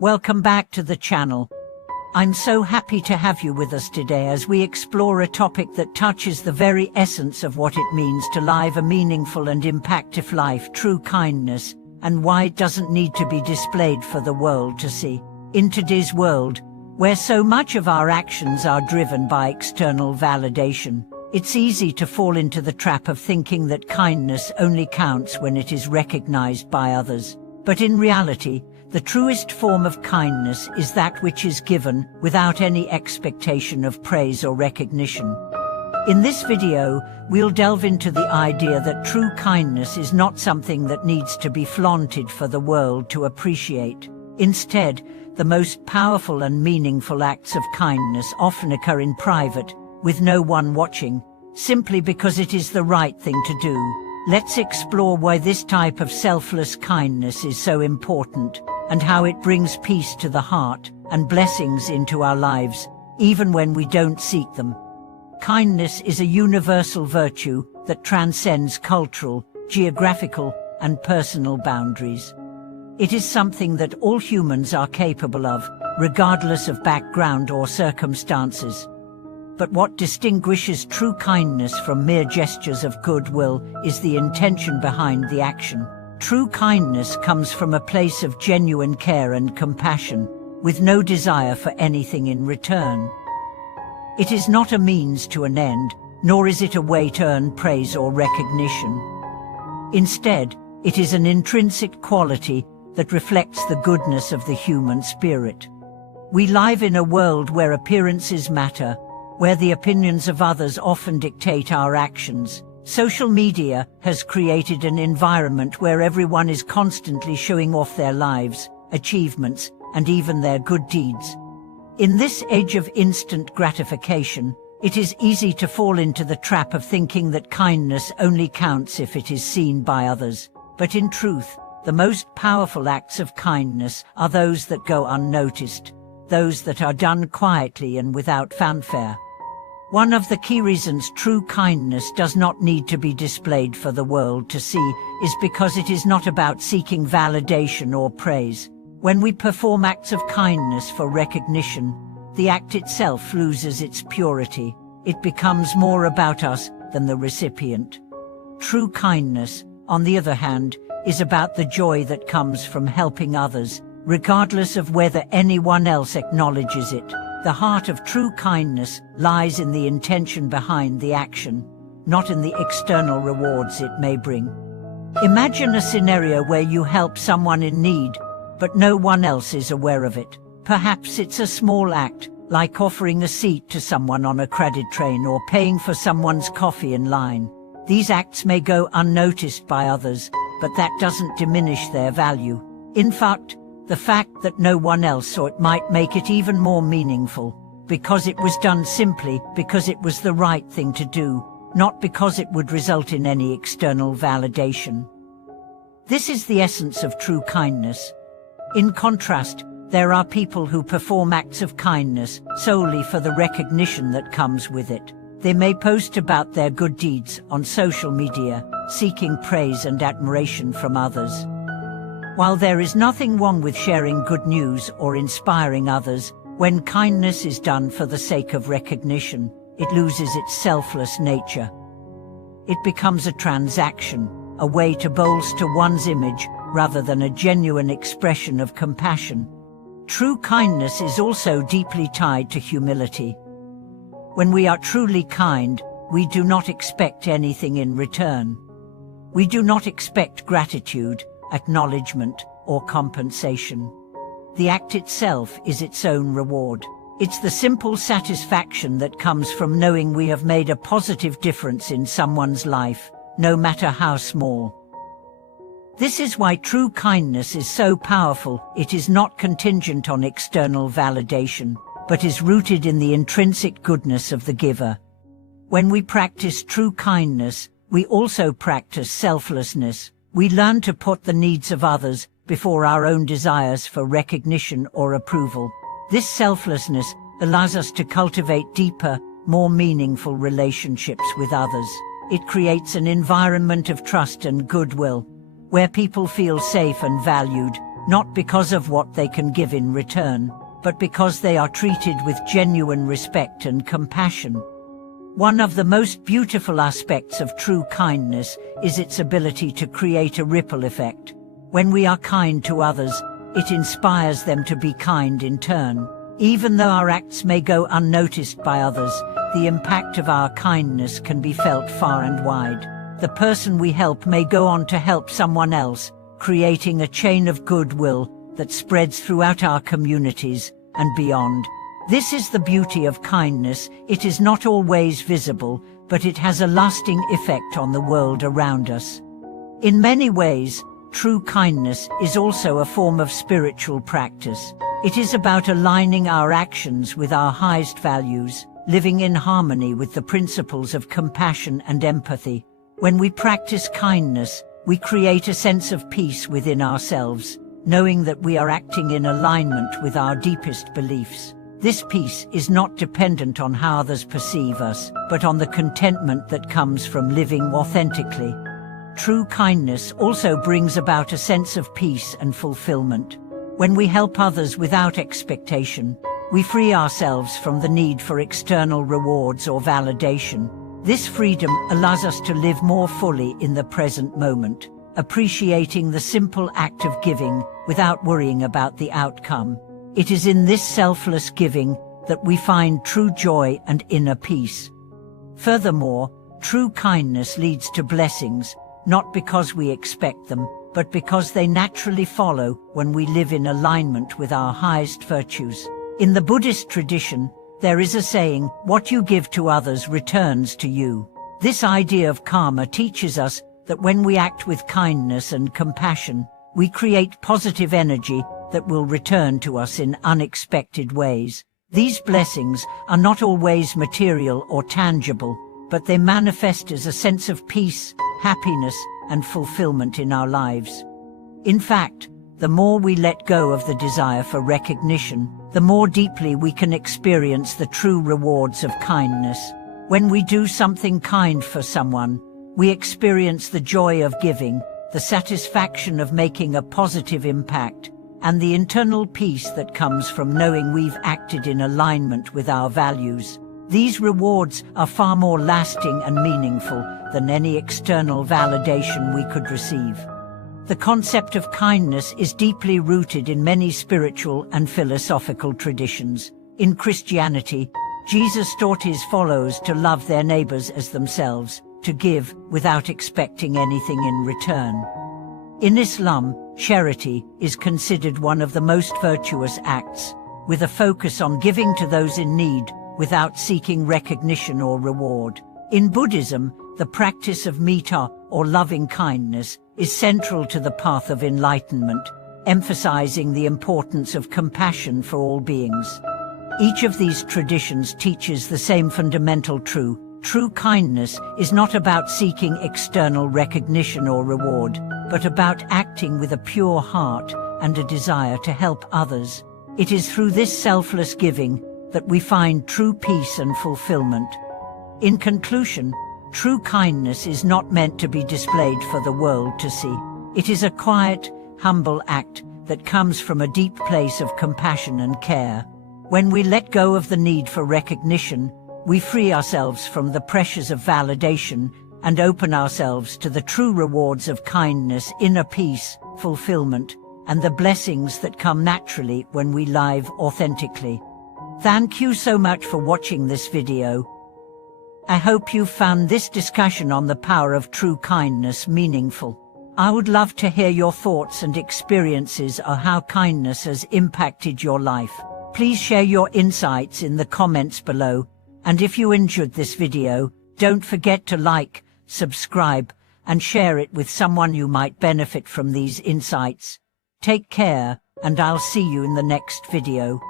Welcome back to the channel. I'm so happy to have you with us today as we explore a topic that touches the very essence of what it means to live a meaningful and impactful life, true kindness, and why it doesn't need to be displayed for the world to see. In today's world, where so much of our actions are driven by external validation, it's easy to fall into the trap of thinking that kindness only counts when it is recognized by others. But in reality, the truest form of kindness is that which is given without any expectation of praise or recognition. In this video, we'll delve into the idea that true kindness is not something that needs to be flaunted for the world to appreciate. Instead, the most powerful and meaningful acts of kindness often occur in private, with no one watching, simply because it is the right thing to do. Let's explore why this type of selfless kindness is so important, and how it brings peace to the heart and blessings into our lives, even when we don't seek them. Kindness is a universal virtue that transcends cultural, geographical, and personal boundaries. It is something that all humans are capable of, regardless of background or circumstances. But what distinguishes true kindness from mere gestures of goodwill is the intention behind the action. True kindness comes from a place of genuine care and compassion, with no desire for anything in return. It is not a means to an end, nor is it a way to earn praise or recognition. Instead, it is an intrinsic quality that reflects the goodness of the human spirit. We live in a world where appearances matter, where the opinions of others often dictate our actions. Social media has created an environment where everyone is constantly showing off their lives, achievements, and even their good deeds. In this age of instant gratification, it is easy to fall into the trap of thinking that kindness only counts if it is seen by others. But in truth, the most powerful acts of kindness are those that go unnoticed, those that are done quietly and without fanfare. One of the key reasons true kindness does not need to be displayed for the world to see is because it is not about seeking validation or praise. When we perform acts of kindness for recognition, the act itself loses its purity. It becomes more about us than the recipient. True kindness, on the other hand, is about the joy that comes from helping others, regardless of whether anyone else acknowledges it. The heart of true kindness lies in the intention behind the action, not in the external rewards it may bring. Imagine a scenario where you help someone in need, but no one else is aware of it. Perhaps it's a small act, like offering a seat to someone on a crowded train or paying for someone's coffee in line. These acts may go unnoticed by others, but that doesn't diminish their value. In fact, the fact that no one else saw it might make it even more meaningful, because it was done simply because it was the right thing to do, not because it would result in any external validation. This is the essence of true kindness. In contrast, there are people who perform acts of kindness solely for the recognition that comes with it. They may post about their good deeds on social media, seeking praise and admiration from others. While there is nothing wrong with sharing good news or inspiring others, when kindness is done for the sake of recognition, it loses its selfless nature. It becomes a transaction, a way to bolster one's image rather than a genuine expression of compassion. True kindness is also deeply tied to humility. When we are truly kind, we do not expect anything in return. We do not expect gratitude, acknowledgement, or compensation. The act itself is its own reward. It's the simple satisfaction that comes from knowing we have made a positive difference in someone's life, no matter how small. This is why true kindness is so powerful. It is not contingent on external validation, but is rooted in the intrinsic goodness of the giver. When we practice true kindness, we also practice selflessness. We learn to put the needs of others before our own desires for recognition or approval. This selflessness allows us to cultivate deeper, more meaningful relationships with others. It creates an environment of trust and goodwill, where people feel safe and valued, not because of what they can give in return, but because they are treated with genuine respect and compassion. One of the most beautiful aspects of true kindness is its ability to create a ripple effect. When we are kind to others, it inspires them to be kind in turn. Even though our acts may go unnoticed by others, the impact of our kindness can be felt far and wide. The person we help may go on to help someone else, creating a chain of goodwill that spreads throughout our communities and beyond. This is the beauty of kindness. It is not always visible, but it has a lasting effect on the world around us. In many ways, true kindness is also a form of spiritual practice. It is about aligning our actions with our highest values, living in harmony with the principles of compassion and empathy. When we practice kindness, we create a sense of peace within ourselves, knowing that we are acting in alignment with our deepest beliefs. This peace is not dependent on how others perceive us, but on the contentment that comes from living authentically. True kindness also brings about a sense of peace and fulfillment. When we help others without expectation, we free ourselves from the need for external rewards or validation. This freedom allows us to live more fully in the present moment, appreciating the simple act of giving without worrying about the outcome. It is in this selfless giving that we find true joy and inner peace. Furthermore, true kindness leads to blessings, not because we expect them, but because they naturally follow when we live in alignment with our highest virtues. In the Buddhist tradition, there is a saying, "What you give to others returns to you." This idea of karma teaches us that when we act with kindness and compassion, we create positive energy that will return to us in unexpected ways. These blessings are not always material or tangible, but they manifest as a sense of peace, happiness, and fulfillment in our lives. In fact, the more we let go of the desire for recognition, the more deeply we can experience the true rewards of kindness. When we do something kind for someone, we experience the joy of giving, the satisfaction of making a positive impact, and the internal peace that comes from knowing we've acted in alignment with our values. These rewards are far more lasting and meaningful than any external validation we could receive. The concept of kindness is deeply rooted in many spiritual and philosophical traditions. In Christianity, Jesus taught his followers to love their neighbors as themselves, to give without expecting anything in return. In Islam, charity is considered one of the most virtuous acts, with a focus on giving to those in need without seeking recognition or reward. In Buddhism, the practice of metta, or loving kindness, is central to the path of enlightenment, emphasizing the importance of compassion for all beings. Each of these traditions teaches the same fundamental truth. True kindness is not about seeking external recognition or reward, but about acting with a pure heart and a desire to help others. It is through this selfless giving that we find true peace and fulfillment. In conclusion, true kindness is not meant to be displayed for the world to see. It is a quiet, humble act that comes from a deep place of compassion and care. When we let go of the need for recognition, we free ourselves from the pressures of validation and open ourselves to the true rewards of kindness, inner peace, fulfillment, and the blessings that come naturally when we live authentically. Thank you so much for watching this video. I hope you found this discussion on the power of true kindness meaningful. I would love to hear your thoughts and experiences of how kindness has impacted your life. Please share your insights in the comments below. And if you enjoyed this video, don't forget to like, subscribe, and share it with someone who might benefit from these insights. Take care, and I'll see you in the next video.